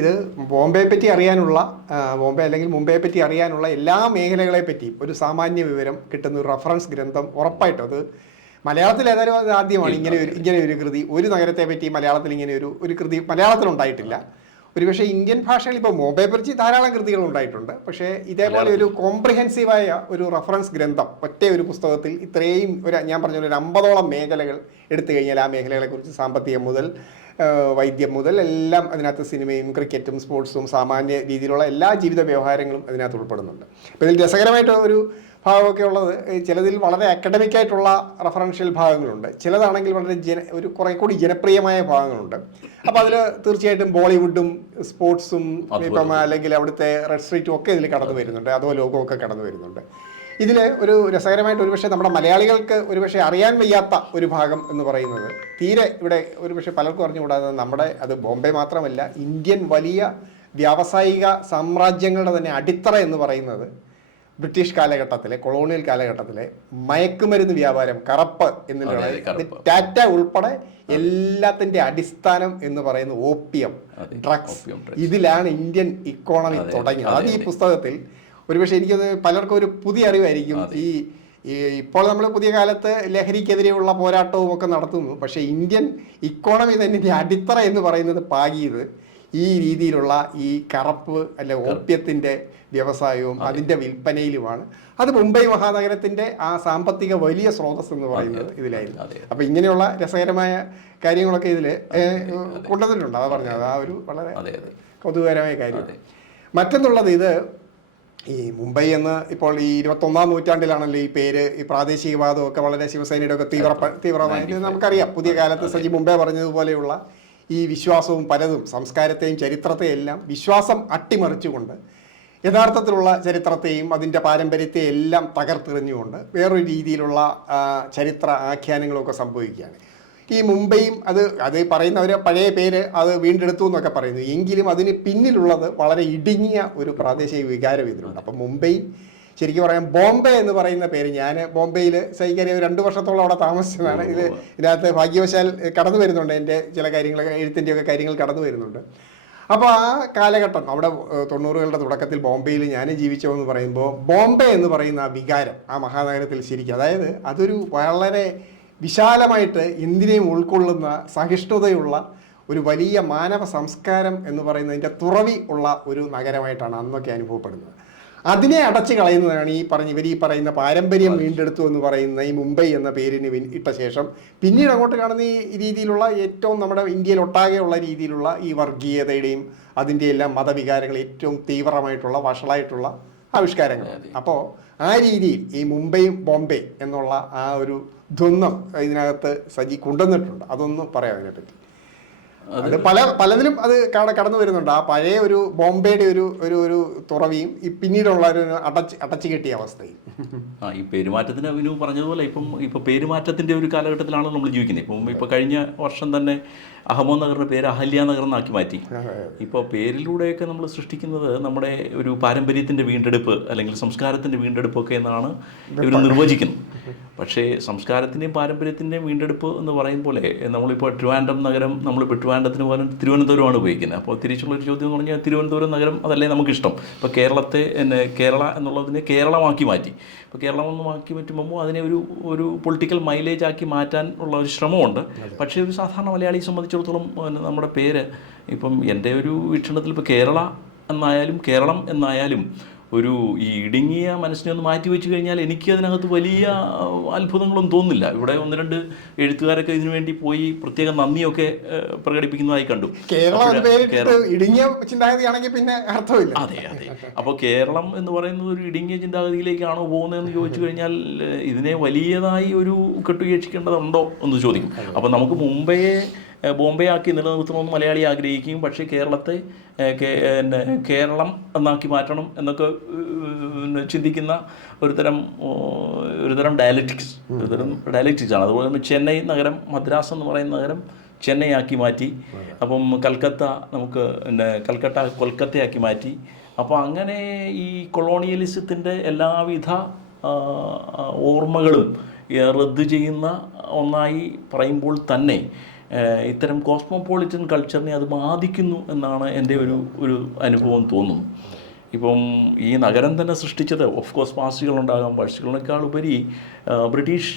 ഇത് ബോംബെയെ പറ്റി അറിയാനുള്ള ബോംബെ അല്ലെങ്കിൽ മുംബൈയെ പറ്റി അറിയാനുള്ള എല്ലാ മേഖലകളെ പറ്റിയും ഒരു സാമാന്യ വിവരം കിട്ടുന്ന ഒരു റഫറൻസ് ഗ്രന്ഥം ഉറപ്പായിട്ടും അത് മലയാളത്തിൽ ഏതായാലും അത് ആദ്യമാണ് ഇങ്ങനെ ഒരു കൃതി. ഒരു നഗരത്തെ പറ്റി മലയാളത്തിൽ ഇങ്ങനെ ഒരു കൃതി മലയാളത്തിൽ ഉണ്ടായിട്ടില്ല. ഒരുപക്ഷെ ഇന്ത്യൻ ഭാഷയിൽ ഇപ്പോൾ ബോംബെയെ പറ്റി ധാരാളം കൃതികൾ ഉണ്ടായിട്ടുണ്ട്. പക്ഷേ ഇതേപോലെ ഒരു കോംപ്രിഹെൻസീവായ ഒരു റഫറൻസ് ഗ്രന്ഥം ഒറ്റ ഒരു പുസ്തകത്തിൽ ഇത്രയും ഞാൻ പറഞ്ഞ ഒരു 50ഓളം മേഖലകൾ എടുത്തു കഴിഞ്ഞാൽ ആ മേഖലകളെക്കുറിച്ച് സാമ്പത്തികം മുതൽ വൈദ്യം മുതൽ എല്ലാം അതിനകത്ത് സിനിമയും ക്രിക്കറ്റും സ്പോർട്സും സാമാന്യ രീതിയിലുള്ള എല്ലാ ജീവിത വ്യവഹാരങ്ങളും അതിനകത്ത് ഉൾപ്പെടുന്നുണ്ട്. അപ്പോൾ ഇതിൽ രസകരമായിട്ട് ഒരു ഭാഗമൊക്കെ ഉള്ളത് ചിലതിൽ വളരെ അക്കാഡമിക്കായിട്ടുള്ള റഫറൻഷ്യൽ ഭാഗങ്ങളുണ്ട്, ചിലതാണെങ്കിൽ വളരെ ഒരു കുറെ കൂടി ജനപ്രിയമായ ഭാഗങ്ങളുണ്ട്. അപ്പോൾ അതിൽ തീർച്ചയായിട്ടും ബോളിവുഡും സ്പോർട്സും ഇപ്പം അല്ലെങ്കിൽ അവിടുത്തെ റെഡ് സ്ട്രീറ്റും ഒക്കെ ഇതിൽ കടന്നു വരുന്നുണ്ട്, അതോ ലോകമൊക്കെ കടന്നു വരുന്നുണ്ട്. ഇതിൽ ഒരു രസകരമായിട്ട് ഒരുപക്ഷെ നമ്മുടെ മലയാളികൾക്ക് ഒരുപക്ഷെ അറിയാൻ വയ്യാത്ത ഒരു ഭാഗം എന്ന് പറയുന്നത് തീരെ ഇവിടെ ഒരുപക്ഷെ പലർക്കും അറിഞ്ഞുകൂടാതെ അത് ബോംബെ മാത്രമല്ല ഇന്ത്യൻ വലിയ വ്യാവസായിക സാമ്രാജ്യങ്ങളുടെ തന്നെ അടിത്തറ എന്ന് പറയുന്നത് ബ്രിട്ടീഷ് കാലഘട്ടത്തിലെ കൊളോണിയൽ കാലഘട്ടത്തിലെ മയക്കുമരുന്ന് വ്യാപാരം, കറപ്പ് എന്നുള്ള ടാറ്റ ഉൾപ്പെടെ എല്ലാത്തിൻ്റെ അടിസ്ഥാനം എന്ന് പറയുന്ന ഓപ്പിയം, ഡ്രഗ്സ്, ഇതിലാണ് ഇന്ത്യൻ ഇക്കോണമി തുടങ്ങിയത്. അത് ഈ പുസ്തകത്തിൽ ഒരുപക്ഷെ എനിക്കത് പലർക്കും ഒരു പുതിയ അറിവായിരിക്കും. ഇപ്പോൾ നമ്മൾ പുതിയ കാലത്ത് ലഹരിക്കെതിരെയുള്ള പോരാട്ടവും ഒക്കെ നടത്തുന്നു. പക്ഷേ ഇന്ത്യൻ ഇക്കോണമി തന്നെ അടിത്തറ എന്ന് പറയുന്നത് പാകിയത് ഈ രീതിയിലുള്ള ഈ കറപ്പ് അല്ലെ ഓപ്യത്തിൻ്റെ വ്യവസായവും അതിൻ്റെ വിൽപ്പനയിലുമാണ്. അത് മുംബൈ മഹാനഗരത്തിൻ്റെ ആ സാമ്പത്തിക വലിയ സ്രോതസ് എന്ന് പറയുന്നത് ഇതിലായിരുന്നു. അപ്പോൾ ഇങ്ങനെയുള്ള രസകരമായ കാര്യങ്ങളൊക്കെ ഇതിൽ കൊണ്ടുവന്നിട്ടുണ്ട്. അതാ പറഞ്ഞത് ആ ഒരു വളരെ കൗതുകകരമായ കാര്യം. മറ്റൊന്നുള്ളത് ഇത് ഈ മുംബൈ എന്ന് ഇപ്പോൾ ഈ 21-ാം നൂറ്റാണ്ടിലാണല്ലോ ഈ പേര്, ഈ പ്രാദേശികവാദമൊക്കെ വളരെ ശിവസേനയുടെ ഒക്കെ തീവ്രമായിട്ട് നമുക്കറിയാം. പുതിയ കാലത്ത് സജി മുംബൈ പറഞ്ഞതുപോലെയുള്ള ഈ വിശ്വാസവും പലതും സംസ്കാരത്തെയും ചരിത്രത്തെയും എല്ലാം വിശ്വാസം അട്ടിമറിച്ചുകൊണ്ട് യഥാർത്ഥത്തിലുള്ള ചരിത്രത്തെയും അതിൻ്റെ പാരമ്പര്യത്തെയും എല്ലാം തകർത്തെറിഞ്ഞുകൊണ്ട് വേറൊരു രീതിയിലുള്ള ചരിത്ര ആഖ്യാനങ്ങളൊക്കെ സംഭവിക്കുകയാണ്. ഈ മുംബൈയും അത് പറയുന്നവർ പഴയ പേര് അത് വീണ്ടെടുത്തു എന്നൊക്കെ പറയുന്നു. എങ്കിലും അതിന് പിന്നിലുള്ളത് വളരെ ഇടുങ്ങിയ ഒരു പ്രാദേശിക വികാരം ഇതിലുണ്ട്. അപ്പം മുംബൈ ശരിക്കും പറയാം ബോംബെ എന്ന് പറയുന്ന പേര്, ഞാൻ ബോംബെയിൽ സഹിക്കാൻ 2 വർഷത്തോളം അവിടെ താമസിച്ചതാണ്. ഇതിനകത്ത് ഭാഗ്യവശാൽ കടന്നു വരുന്നുണ്ട് എൻ്റെ ചില കാര്യങ്ങൾ, എഴുത്തിൻ്റെയൊക്കെ കാര്യങ്ങൾ കടന്നു വരുന്നുണ്ട്. അപ്പോൾ ആ കാലഘട്ടം അവിടെ 90കളുടെ തുടക്കത്തിൽ ബോംബെയിൽ ഞാൻ ജീവിച്ചതെന്ന് പറയുമ്പോൾ ബോംബെ എന്ന് പറയുന്ന ആ വികാരം ആ മഹാനഗരത്തിൽ ശരിക്കും അതായത് അതൊരു വളരെ വിശാലമായിട്ട് എന്തിനേയും ഉൾക്കൊള്ളുന്ന സഹിഷ്ണുതയുള്ള ഒരു വലിയ മാനവ സംസ്കാരം എന്ന് പറയുന്നതിൻ്റെ തുറവി ഉള്ള ഒരു നഗരമായിട്ടാണ് അന്നൊക്കെ അനുഭവപ്പെടുന്നത്. അതിനെ അടച്ചു കളയുന്നതാണ് ഇവർ ഈ പറയുന്ന പാരമ്പര്യം വീണ്ടെടുത്തു എന്ന് പറയുന്ന ഈ മുംബൈ എന്ന പേരിന് ഇട്ട ശേഷം പിന്നീട് അങ്ങോട്ട് കാണുന്ന ഈ രീതിയിലുള്ള ഏറ്റവും നമ്മുടെ ഇന്ത്യയിൽ ഒട്ടാകെയുള്ള രീതിയിലുള്ള ഈ വർഗീയതയുടെയും അതിൻ്റെ എല്ലാം മതവികാരങ്ങൾ ഏറ്റവും തീവ്രമായിട്ടുള്ള വഷളായിട്ടുള്ള ആവിഷ്കാരങ്ങൾ. അപ്പോൾ ആ രീതിയിൽ ഈ മുംബൈയും ബോംബെ എന്നുള്ള ആ ഒരു ദ്വന്ദ്വം ഇതിനകത്ത് സജി കൊണ്ടുവന്നിട്ടുണ്ട്. അതൊന്ന് പറയാം അതിനെപ്പറ്റി. അത് പലതിലും അത് കടന്നു വരുന്നുണ്ട്. ആ പഴയ ഒരു ബോംബെയുടെ ഒരു തുറവിയും ഈ പിന്നീടുള്ള ഒരു അടച്ചു കെട്ടിയ അവസ്ഥയും. ഈ പെരുമാറ്റത്തിന് അഭിനവ് പറഞ്ഞതുപോലെ ഇപ്പം പെരുമാറ്റത്തിൻ്റെ ഒരു കാലഘട്ടത്തിലാണ് നമ്മൾ ജീവിക്കുന്നത്. ഇപ്പോൾ കഴിഞ്ഞ വർഷം തന്നെ അഹമ്മദ് നഗറിൻ്റെ പേര് അഹല്യ നഗർ എന്നാക്കി മാറ്റി. ഇപ്പോൾ പേരിലൂടെയൊക്കെ നമ്മൾ സൃഷ്ടിക്കുന്നത് നമ്മുടെ ഒരു പാരമ്പര്യത്തിൻ്റെ വീണ്ടെടുപ്പ് അല്ലെങ്കിൽ സംസ്കാരത്തിൻ്റെ വീണ്ടെടുപ്പൊക്കെ എന്നാണ് ഇവർ നിർവചിക്കുന്നത്. പക്ഷേ സംസ്കാരത്തിൻ്റെയും പാരമ്പര്യത്തിൻ്റെയും വീണ്ടെടുപ്പ് എന്ന് പറയും പോലെ നമ്മളിപ്പോൾ ട്രിവാൻഡ്രം നഗരം, നമ്മളിപ്പോൾ ട്രിവാൻഡ്രത്തിന് പകരം തിരുവനന്തപുരമാണ് ഉപയോഗിക്കുന്നത്. അപ്പോൾ തിരിച്ചുള്ളൊരു ചോദ്യം എന്ന് പറഞ്ഞാൽ തിരുവനന്തപുരം നഗരം അതല്ലേ നമുക്കിഷ്ടം. ഇപ്പോൾ കേരളത്തെ കേരള എന്നുള്ളതിനെ കേരളമാക്കി മാറ്റി. ഇപ്പോൾ കേരളം ഒന്ന് മാറ്റി മാറ്റുമ്പോൾ അതിനെ ഒരു പൊളിറ്റിക്കൽ മൈലേജ് ആക്കി മാറ്റാൻ ഉള്ള ഒരു ശ്രമമുണ്ട്. പക്ഷേ ഒരു സാധാരണ മലയാളിയെ സംബന്ധിച്ചിടത്തോളം നമ്മുടെ പേര് ഇപ്പം എൻ്റെ ഒരു വീക്ഷണത്തിൽ ഇപ്പോൾ കേരള എന്നായാലും കേരളം എന്നായാലും ഒരു ഈ ഇടുങ്ങിയ മനസ്സിനെ ഒന്ന് മാറ്റി വെച്ച് കഴിഞ്ഞാൽ എനിക്ക് അതിനകത്ത് വലിയ അത്ഭുതങ്ങളൊന്നും തോന്നുന്നില്ല. ഇവിടെ 1-2 എഴുത്തുകാരൊക്കെ ഇതിനു വേണ്ടി പോയി പ്രത്യേക നന്ദിയൊക്കെ പ്രകടിപ്പിക്കുന്നതായി കണ്ടു. അതെ. അപ്പോൾ കേരളം എന്ന് പറയുന്നത് ഒരു ഇടുങ്ങിയ ചിന്താഗതിയിലേക്കാണോ പോകുന്നതെന്ന് ചോദിച്ചു കഴിഞ്ഞാൽ ഇതിനെ വലിയതായി ഒരു കെട്ടുകീക്ഷിക്കേണ്ടതുണ്ടോ എന്ന് ചോദിക്കും. അപ്പോൾ നമുക്ക് ബോംബെ ആക്കി നിലനിർത്തണമെന്ന് മലയാളി ആഗ്രഹിക്കും. പക്ഷേ കേരളത്തെ കേരളം എന്നാക്കി മാറ്റണം എന്നൊക്കെ ചിന്തിക്കുന്ന ഒരുതരം ഡയലക്റ്റിക്സ് ആണ്. അതുപോലെ തന്നെ ചെന്നൈ നഗരം, മദ്രാസ് എന്ന് പറയുന്ന നഗരം ചെന്നൈ ആക്കി മാറ്റി. അപ്പം കൽക്കട്ട കൊൽക്കത്തയാക്കി മാറ്റി. അപ്പോൾ അങ്ങനെ ഈ കൊളോണിയലിസത്തിൻ്റെ എല്ലാവിധ ഓർമ്മകളും റദ്ദ് ചെയ്യുന്ന ഒന്നായി പറയുമ്പോൾ തന്നെ ഇത്തരം കോസ്മോപൊളിറ്റൻ കൾച്ചറിനെ അത് ബാധിക്കുന്നു എന്നാണ് എൻ്റെ ഒരു അനുഭവം തോന്നുന്നു. ഇപ്പം ഈ നഗരം തന്നെ സൃഷ്ടിച്ചത് ഓഫ് കോഴ്സ് പാഴ്സികളുണ്ടാകാം, പാഴ്സികളേക്കാൾ ഉപരി ബ്രിട്ടീഷ്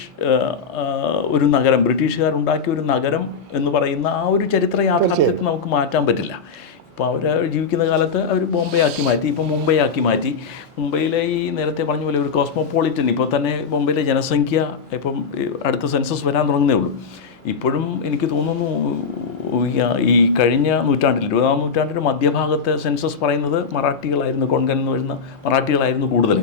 ഒരു നഗരം, ബ്രിട്ടീഷുകാരുണ്ടാക്കിയ ഒരു നഗരം എന്ന് പറയുന്ന ആ ഒരു ചരിത്ര യാഥാർത്ഥ്യത്തെ നമുക്ക് മാറ്റാൻ പറ്റില്ല. ഇപ്പോൾ അവർ ജീവിക്കുന്ന കാലത്ത് അവർ ബോംബെ ആക്കി മാറ്റി, ഇപ്പം മുംബൈ ആക്കി മാറ്റി. മുംബൈയിലെ ഈ നേരത്തെ പറഞ്ഞ പോലെ ഒരു കോസ്മോപൊളിറ്റൻ, ഇപ്പോൾ തന്നെ ബോംബെയിലെ ജനസംഖ്യ ഇപ്പം അടുത്ത സെൻസസ് വരാൻ തുടങ്ങുന്നേ ഉള്ളൂ. ഇപ്പോഴും എനിക്ക് തോന്നുന്നു ഈ കഴിഞ്ഞ നൂറ്റാണ്ടിൽ 20-ാം നൂറ്റാണ്ടിൻ്റെ മധ്യഭാഗത്തെ സെൻസസ് പറയുന്നത് മറാഠികളായിരുന്നു, കൊങ്കൺ എന്ന് വരുന്ന മറാഠികളായിരുന്നു കൂടുതൽ.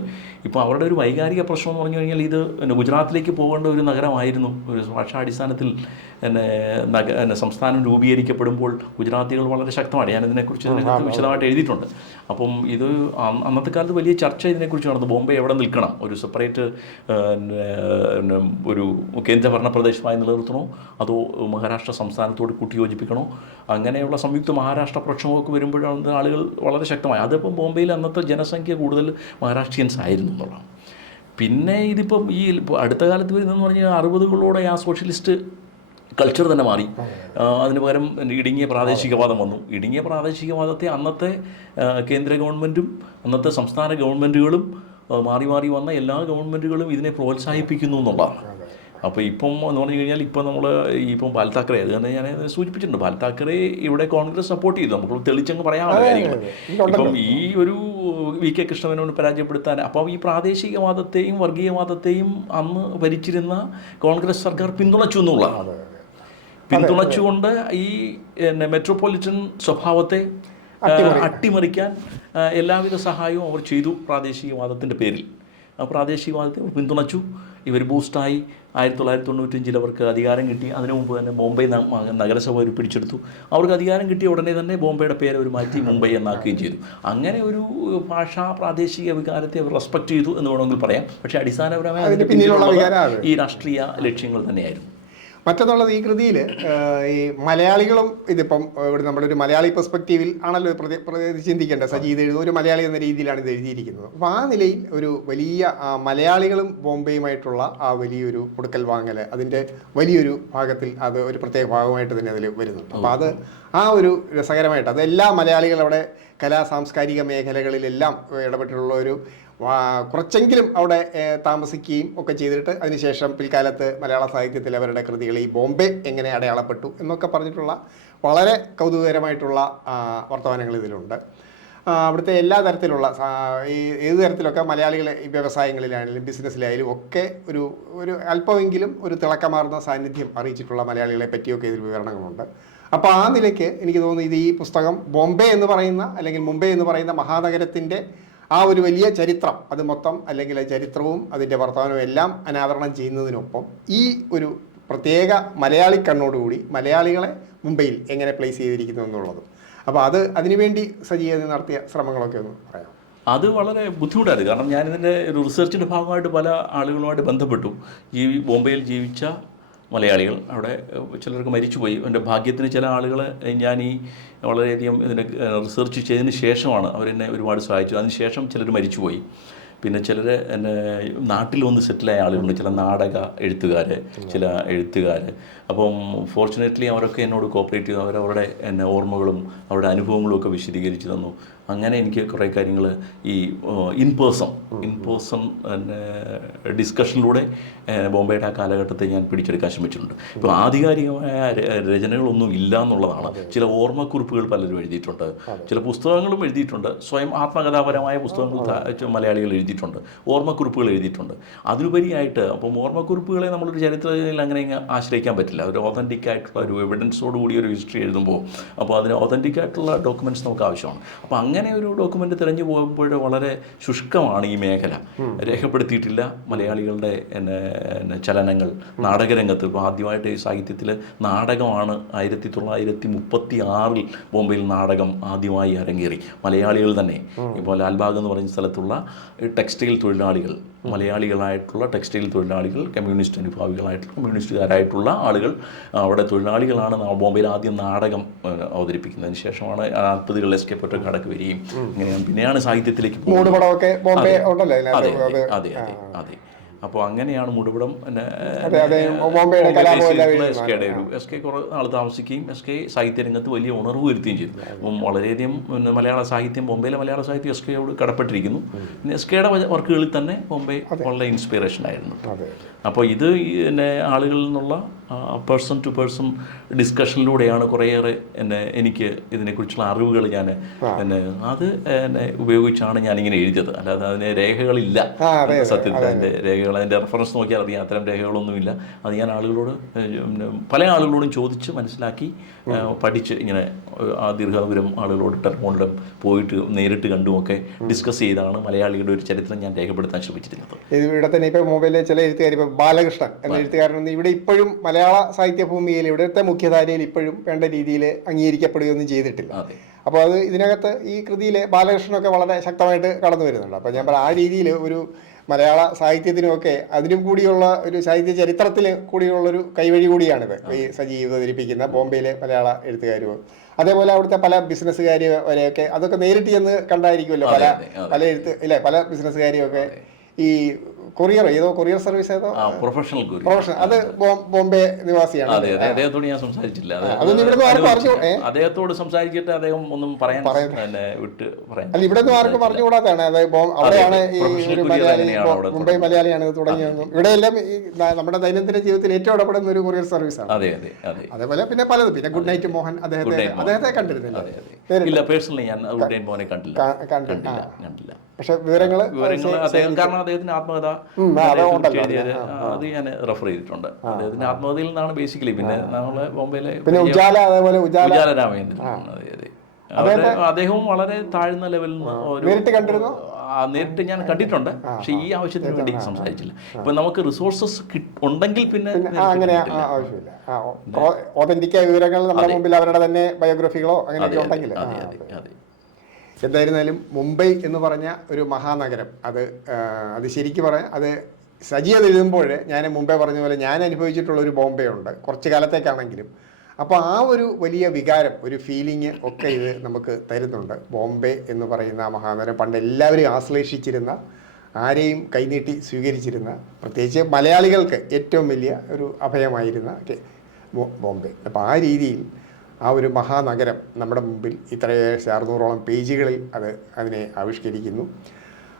ഇപ്പോൾ അവരുടെ ഒരു വൈകാരിക പ്രശ്നം എന്ന് പറഞ്ഞു കഴിഞ്ഞാൽ ഇത് ഗുജറാത്തിലേക്ക് പോകേണ്ട ഒരു നഗരമായിരുന്നു. ഒരു ഭാഷാടിസ്ഥാനത്തിൽ സംസ്ഥാനം രൂപീകരിക്കപ്പെടുമ്പോൾ ഗുജറാത്തികൾ വളരെ ശക്തമാണ്. ഞാനിതിനെക്കുറിച്ച് വിശദമായിട്ട് എഴുതിയിട്ടുണ്ട്. അപ്പം ഇത് അന്നത്തെ കാലത്ത് വലിയ ചർച്ച ഇതിനെക്കുറിച്ച് നടന്നു. ബോംബെ എവിടെ നിൽക്കണം, ഒരു സെപ്പറേറ്റ് ഒരു കേന്ദ്രഭരണ പ്രദേശമായി നിലനിർത്തണോ അതോ മഹാരാഷ്ട്ര സംസ്ഥാനത്തോട് കൂട്ടിയോജിപ്പിക്കണോ, അങ്ങനെയുള്ള സംയുക്ത മഹാരാഷ്ട്ര പ്രക്ഷോഭമൊക്കെ വരുമ്പോഴാണ് ആളുകൾ വളരെ ശക്തമായി. അതിപ്പം ബോംബെയിൽ അന്നത്തെ ജനസംഖ്യ കൂടുതൽ മഹാരാഷ്ട്രീയൻസ് ആയിരുന്നു എന്നുള്ളതാണ്. പിന്നെ ഇതിപ്പം ഈ അടുത്ത കാലത്ത് വരുന്നതെന്ന് പറഞ്ഞാൽ 60കളോടെ ആ സോഷ്യലിസ്റ്റ് കൾച്ചർ തന്നെ മാറി. അതിന് പകരം ഇടുങ്ങിയ പ്രാദേശികവാദം വന്നു. ഇടുങ്ങിയ പ്രാദേശികവാദത്തെ അന്നത്തെ കേന്ദ്ര ഗവൺമെൻറ്റും അന്നത്തെ സംസ്ഥാന ഗവൺമെൻറ്റുകളും മാറി മാറി വന്ന എല്ലാ ഗവൺമെൻറ്റുകളും ഇതിനെ പ്രോത്സാഹിപ്പിക്കുന്നു എന്നുള്ളതാണ്. അപ്പോൾ ഇപ്പം എന്ന് പറഞ്ഞു കഴിഞ്ഞാൽ ഇപ്പം നമ്മൾ ഇപ്പം ബാൽ താക്കറെ, അത് തന്നെ ഞാൻ സൂചിപ്പിച്ചിട്ടുണ്ട്, ബാൽ താക്കറെ ഇവിടെ കോൺഗ്രസ് സപ്പോർട്ട് ചെയ്തു. നമുക്ക് തെളിച്ചങ്ങ് പറയാനുള്ള കാര്യങ്ങൾ. ഇപ്പം ഈ ഒരു വി കെ കൃഷ്ണമേനോനെ പരാജയപ്പെടുത്താൻ, അപ്പം ഈ പ്രാദേശികവാദത്തെയും വർഗീയവാദത്തെയും അന്ന് ഭരിച്ചിരുന്ന കോൺഗ്രസ് സർക്കാർ പിന്തുണച്ചു എന്നുള്ളതാണ്. പിന്തുണച്ചുകൊണ്ട് ഈ മെട്രോപൊളിറ്റൻ സ്വഭാവത്തെ അട്ടിമറിക്കാൻ എല്ലാവിധ സഹായവും അവർ ചെയ്തു പ്രാദേശികവാദത്തിൻ്റെ പേരിൽ. ആ പ്രാദേശികവാദത്തെ പിന്തുണച്ചു. ഇവർ ബൂസ്റ്റായി. 1995 അവർക്ക് അധികാരം കിട്ടി. അതിനു മുമ്പ് തന്നെ ബോംബെ നഗരസഭ ഒരു പിടിച്ചെടുത്തു. അവർക്ക് അധികാരം കിട്ടിയ ഉടനെ തന്നെ ബോംബെയുടെ പേര് അവർ മാറ്റി മുംബൈ എന്നാക്കുകയും ചെയ്തു. അങ്ങനെ ഒരു ഭാഷാ പ്രാദേശിക വികാരത്തെ അവർ റെസ്പെക്ട് ചെയ്തു എന്ന് വേണമെങ്കിൽ പറയാം. പക്ഷേ അടിസ്ഥാനപരമായി അതിന് പിന്നിലുള്ള ഈ രാഷ്ട്രീയ ലക്ഷ്യങ്ങൾ തന്നെയായിരുന്നു. മറ്റൊന്നുള്ളത്, ഈ കൃതിയിൽ ഈ മലയാളികളും ഇതിപ്പം ഇവിടെ നമ്മുടെ ഒരു മലയാളി പെർസ്പെക്റ്റീവിൽ ആണല്ലോ ചിന്തിക്കേണ്ടത്. സജീദ് എഴുതുന്ന ഒരു മലയാളി എന്ന രീതിയിലാണ് ഇത് എഴുതിയിരിക്കുന്നത്. അപ്പോൾ ആ നിലയിൽ ഒരു വലിയ മലയാളികളും ബോംബെയുമായിട്ടുള്ള ആ വലിയൊരു കൊടുക്കൽ വാങ്ങൽ, അതിൻ്റെ വലിയൊരു ഭാഗത്തിൽ അത് ഒരു പ്രത്യേക ഭാഗമായിട്ട് തന്നെ അതിൽ വരുന്നുണ്ട്. അപ്പോൾ അത് ആ ഒരു രസകരമായിട്ട് അത് എല്ലാ മലയാളികളും അവിടെ കലാ സാംസ്കാരിക മേഖലകളിലെല്ലാം ഇടപെട്ടിട്ടുള്ള ഒരു കുറച്ചെങ്കിലും അവിടെ താമസിക്കുകയും ഒക്കെ ചെയ്തിട്ട് അതിനുശേഷം പിൽക്കാലത്ത് മലയാള സാഹിത്യത്തിൽ അവരുടെ കൃതികൾ ഈ ബോംബെ എങ്ങനെ അടയാളപ്പെട്ടു എന്നൊക്കെ പറഞ്ഞിട്ടുള്ള വളരെ കൗതുകകരമായിട്ടുള്ള വർത്തമാനങ്ങൾ ഇതിലുണ്ട്. അവിടുത്തെ എല്ലാ തരത്തിലുള്ള ഈ ഏത് തരത്തിലൊക്കെ മലയാളികളെ ഈ വ്യവസായങ്ങളിലാണെങ്കിലും ബിസിനസ്സിലായാലും ഒക്കെ ഒരു അല്പമെങ്കിലും ഒരു തിളക്കമാർന്ന സാന്നിധ്യം അറിയിച്ചിട്ടുള്ള മലയാളികളെ പറ്റിയൊക്കെ ഇതിൽ വിവരണങ്ങളുണ്ട്. അപ്പോൾ ആ നിലയ്ക്ക് എനിക്ക് തോന്നുന്നു ഇത് ഈ പുസ്തകം ബോംബെ എന്ന് പറയുന്ന അല്ലെങ്കിൽ മുംബൈ എന്ന് പറയുന്ന മഹാനഗരത്തിൻ്റെ ആ ഒരു വലിയ ചരിത്രം, അത് മൊത്തം അല്ലെങ്കിൽ ചരിത്രവും അതിൻ്റെ വർത്തമാനവും എല്ലാം അനാവരണം ചെയ്യുന്നതിനൊപ്പം ഈ ഒരു പ്രത്യേക മലയാളി കണ്ണോടുകൂടി മലയാളികളെ മുംബൈയിൽ എങ്ങനെ പ്ലേസ് ചെയ്തിരിക്കുന്നു എന്നുള്ളതും. അപ്പോൾ അതിനുവേണ്ടി സജീവ നടത്തിയ ശ്രമങ്ങളൊക്കെ ഒന്ന് പറയാം. അത് വളരെ ബുദ്ധിമുട്ടായിരുന്നു. കാരണം ഞാനിതിൻ്റെ ഒരു റിസർച്ചിൻ്റെ ഭാഗമായിട്ട് പല ആളുകളുമായിട്ട് ബന്ധപ്പെട്ടു. ബോംബെയിൽ ജീവിച്ച മലയാളികൾ, അവിടെ ചിലർക്ക് മരിച്ചുപോയി. എൻ്റെ ഭാഗ്യത്തിന് ചില ആളുകൾ ഞാൻ ഈ വളരെയധികം ഇതിനെ റിസർച്ച് ചെയ്തതിന് ശേഷമാണ് അവരെന്നെ ഒരുപാട് സഹായിച്ചു. അതിനുശേഷം ചിലർ മരിച്ചുപോയി. പിന്നെ ചിലർ എന്നെ നാട്ടിൽ വന്ന് സെറ്റിലായ ആളുകളുണ്ട്, ചില നാടക എഴുത്തുകാർ, ചില എഴുത്തുകാർ. അപ്പം ഫോർച്ചുനേറ്റ്ലി അവരൊക്കെ എന്നോട് കോപ്പറേറ്റ് ചെയ്തു. അവരവരുടെ എന്നെ ഓർമ്മകളും അവരുടെ അനുഭവങ്ങളും ഒക്കെ വിശദീകരിച്ച് തന്നു. അങ്ങനെ എനിക്ക് കുറേ കാര്യങ്ങൾ ഈ ഇൻ പേഴ്സൺ ഡിസ്കഷനിലൂടെ ബോംബെയുടെ ആ കാലഘട്ടത്തെ ഞാൻ പിടിച്ചെടുക്കാൻ ശ്രമിച്ചിട്ടുണ്ട്. ഇപ്പോൾ ആധികാരികമായ രചനകളൊന്നും ഇല്ല എന്നുള്ളതാണ്. ചില ഓർമ്മക്കുറിപ്പുകൾ പലരും എഴുതിയിട്ടുണ്ട്, ചില പുസ്തകങ്ങളും എഴുതിയിട്ടുണ്ട്. സ്വയം ആത്മകഥാപരമായ പുസ്തകങ്ങൾ മലയാളികൾ എഴുതിയിട്ടുണ്ട്, ഓർമ്മക്കുറിപ്പുകൾ എഴുതിയിട്ടുണ്ട്. അതിലുപരിയായിട്ട് അപ്പം ഓർമ്മക്കുറിപ്പുകളെ നമ്മളൊരു ചരിത്രത്തിൽ അങ്ങനെ ആശ്രയിക്കാൻ പറ്റില്ല. ഒരു ഓതൻറ്റിക് ആയിട്ടുള്ള ഒരു എവിഡൻസോട് കൂടി ഒരു ഹിസ്റ്ററി എഴുതുമ്പോൾ അപ്പോൾ അതിന് ഓതൻറ്റിക് ആയിട്ടുള്ള ഡോക്യുമെൻറ്റ്സ് നമുക്ക് ആവശ്യമാണ്. അപ്പോൾ അങ്ങനെ ഒരു ഡോക്യുമെൻ്റ് തിരഞ്ഞു പോകുമ്പോൾ വളരെ ശുഷ്കമാണ് ഈ മേഖല. രേഖപ്പെടുത്തിയിട്ടില്ല മലയാളികളുടെ ചലനങ്ങൾ. നാടകരംഗത്ത് ഇപ്പോൾ ആദ്യമായിട്ട് ഈ സാഹിത്യത്തിൽ നാടകമാണ് 1936 ബോംബെയിൽ നാടകം ആദ്യമായി അരങ്ങേറി. മലയാളികൾ തന്നെ. ഇപ്പോൾ ലാൽബാഗ് എന്ന് പറയുന്ന സ്ഥലത്തുള്ള ടെക്സ്റ്റൈൽ തൊഴിലാളികൾ, മലയാളികളായിട്ടുള്ള ടെക്സ്റ്റൈൽ തൊഴിലാളികൾ, കമ്മ്യൂണിസ്റ്റ് അനുഭാവികളായിട്ടുള്ള കമ്മ്യൂണിസ്റ്റുകാരായിട്ടുള്ള ആളുകൾ, അവിടെ തൊഴിലാളികളാണ് ബോംബെയിൽ ആദ്യം നാടകം അവതരിപ്പിക്കുന്നത്. അതിന് ശേഷമാണ് 40കളിൽ എസ് കെ പൊറ്റക്കാടൊക്കെ വരികയും പിന്നെയാണ് സാഹിത്യത്തിലേക്ക് പോകുന്നത്. അതെ. അപ്പോൾ അങ്ങനെയാണ് മുടിവിടം ബോംബെയുടെ കലാപം എസ് കെയുടെ എസ് കെ കുറേ നാൾ താമസിക്കുകയും എസ് കെ സാഹിത്യ രംഗത്ത് വലിയ ഉണർവ് വരുത്തുകയും ചെയ്തു. അപ്പം വളരെയധികം മലയാള സാഹിത്യം, ബോംബെയിലെ മലയാള സാഹിത്യം എസ് കെയോട് കടപ്പെട്ടിരിക്കുന്നു. പിന്നെ എസ് കെയുടെ വർക്കുകളിൽ തന്നെ ബോംബെ വളരെ ഇൻസ്പിറേഷൻ ആയിരുന്നു. അപ്പോൾ ഇത് പിന്നെ ആളുകളിൽ നിന്നുള്ള പേഴ്സൺ ടു പേഴ്സൺ ഡിസ്കഷനിലൂടെയാണ് കുറേയേറെ എനിക്ക് ഇതിനെക്കുറിച്ചുള്ള അറിവുകൾ ഞാൻ അത് ഉപയോഗിച്ചാണ് ഞാനിങ്ങനെ എഴുതിയത്. അല്ലാതെ അതിന് രേഖകളില്ല സത്യത്തിൽ. അതിൻ്റെ രേഖകൾ, അതിൻ്റെ റെഫറൻസ് നോക്കിയാൽ അറിയാം, അത്തരം രേഖകളൊന്നുമില്ല. അത് ഞാൻ ആളുകളോട്, പല ആളുകളോടും ചോദിച്ച് മനസ്സിലാക്കി പഠിച്ച് ഇങ്ങനെ ആ ദീർഘദൂരം ആളുകളോട് ടെലിഫോണിലും പോയിട്ട് നേരിട്ട് കണ്ടുമൊക്കെ ഡിസ്കസ് ചെയ്താണ് മലയാളിയുടെ ഒരു ചരിത്രം ഞാൻ രേഖപ്പെടുത്താൻ ശ്രമിച്ചിരുന്നത്. ഇവിടെ തന്നെ ഇപ്പോൾ മൊബൈലിലെ ചില എഴുത്തുകാർ, ഇപ്പോൾ ബാലകൃഷ്ണൻ എന്ന എഴുത്തുകാരനൊന്നും ഇവിടെ ഇപ്പോഴും മലയാള സാഹിത്യ ഭൂമിയിൽ, ഇവിടുത്തെ മുഖ്യധാരയിൽ ഇപ്പോഴും വേണ്ട രീതിയിൽ അംഗീകരിക്കപ്പെടുകയൊന്നും ചെയ്തിട്ടില്ല. അപ്പോൾ അത് ഇതിനകത്ത് ഈ കൃതിയിൽ ബാലകൃഷ്ണനൊക്കെ വളരെ ശക്തമായിട്ട് കടന്നു വരുന്നുണ്ട്. അപ്പോൾ ഞാൻ പറയാം, ആ രീതിയിൽ ഒരു മലയാള സാഹിത്യത്തിനുമൊക്കെ അതിനും കൂടിയുള്ള ഒരു സാഹിത്യ ചരിത്രത്തിൽ കൂടിയുള്ളൊരു കൈവഴി കൂടിയാണിത് ഈ സജി അവതരിപ്പിക്കുന്ന ബോംബെയിലെ മലയാള എഴുത്തുകാരും. അതേപോലെ അവിടുത്തെ പല ബിസിനസ്സുകാർ വരെയൊക്കെ അതൊക്കെ നേരിട്ട് ചെന്ന് കണ്ടായിരിക്കുമല്ലോ. പല ബിസിനസ്സുകാരെയും ഒക്കെ ഈ കൊറിയർ സർവീസ് പ്രൊഫഷണൽ അത് ബോംബെ നിവാസിയാണ്. അദ്ദേഹത്തോട് ഞാൻ സംസാരിച്ചില്ല. അദ്ദേഹത്തോട് സംസാരിച്ചിട്ട് അദ്ദേഹം ഒന്നും പറയാൻ വിട്ട് പറയാൻ അല്ല, ഇവിടെ നിന്ന് ആർക്കും പറഞ്ഞുകൂടാത്തതാണ്. അവിടെയാണ് ഈ ഒരു മലയാളി, മുംബൈ മലയാളിയാണ് തുടങ്ങിയതെന്നും. ഇവിടെ എല്ലാം നമ്മുടെ ദൈനംദിന ജീവിതത്തിൽ ഏറ്റവും ഇടപെടുന്ന ഒരു കൊറിയർ സർവീസാണ്. അതേപോലെ പിന്നെ പലതും, പിന്നെ ഗുഡ് നൈറ്റ് മോഹൻ, അദ്ദേഹത്തെ കണ്ടിരുന്നില്ല. പേഴ്സണലി ഞാൻ ഗുഡ് നൈറ്റ് മോഹനെ കണ്ടില്ല. പക്ഷെ വിവരങ്ങൾ കാരണം അദ്ദേഹത്തിന് ആത്മകഥ അത് ഞാൻ റെഫർ ചെയ്തിട്ടുണ്ട്. അദ്ദേഹത്തിന്റെ ആത്മകഥയിൽ നിന്നാണ് ബേസിക്കലി. പിന്നെ നമ്മളെ ബോംബെയിലെ ഉജാല രാമേന്ദ്രൻ, അദ്ദേഹവും വളരെ താഴ്ന്ന ലെവലിൽ നിന്ന് നേരിട്ട് ഞാൻ കണ്ടിട്ടുണ്ട്. പക്ഷെ ഈ ആവശ്യത്തിന് വേണ്ടി സംസാരിച്ചില്ല. ഇപ്പൊ നമുക്ക് റിസോഴ്സസ് ഉണ്ടെങ്കിൽ പിന്നെ അങ്ങനെ ആവശ്യമില്ല. ഓതന്റിക്കായ വിവരങ്ങൾ നമ്മുടെ മുമ്പിൽ, അവരുടെ തന്നെ ബയോഗ്രഫികളോ അങ്ങനെയൊക്കെ ഉണ്ടെങ്കിൽ. എന്തായിരുന്നാലും മുംബൈ എന്ന് പറഞ്ഞ ഒരു മഹാനഗരം, അത് ശരിക്കും പറയാം, അത് സജി അത് എഴുതുമ്പോൾ ഞാൻ മുമ്പേ പറഞ്ഞ പോലെ ഞാൻ അനുഭവിച്ചിട്ടുള്ള ഒരു ബോംബെ ഉണ്ട്, കുറച്ച് കാലത്തേക്കാണെങ്കിലും. അപ്പോൾ ആ ഒരു വലിയ വികാരം, ഒരു ഫീലിംഗ് ഒക്കെ ഇത് നമുക്ക് തരുന്നുണ്ട്. ബോംബെ എന്ന് പറയുന്ന ആ മഹാനഗരം പണ്ട് എല്ലാവരും ആശ്ലേഷിച്ചിരുന്ന, ആരെയും കൈനീട്ടി സ്വീകരിച്ചിരുന്ന, പ്രത്യേകിച്ച് മലയാളികൾക്ക് ഏറ്റവും വലിയ ഒരു അഭയമായിരുന്ന ബോംബെ. അപ്പോൾ ആ രീതിയിൽ ആ ഒരു മഹാനഗരം നമ്മുടെ മുമ്പിൽ ഇത്രയേ 600ഓളം പേജുകളിൽ അതിനെ ആവിഷ്കരിക്കുന്നു.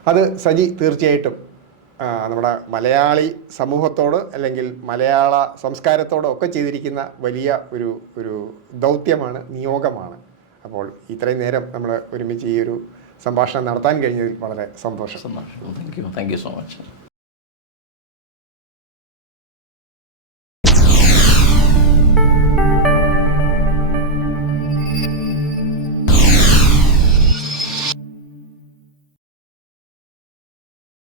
അത് സജി തീർച്ചയായിട്ടും നമ്മുടെ മലയാളി സമൂഹത്തോട് അല്ലെങ്കിൽ മലയാള സംസ്കാരത്തോട് ഒക്കെ ചെയ്തിരിക്കുന്ന വലിയ ഒരു ദൗത്യമാണ്, നിയോഗമാണ്. അപ്പോൾ ഇത്രയും നേരം നമ്മൾ ഒരുമിച്ച് ഈ ഒരു സംഭാഷണം നടത്താൻ കഴിഞ്ഞതിൽ വളരെ സന്തോഷം. Thank you so much.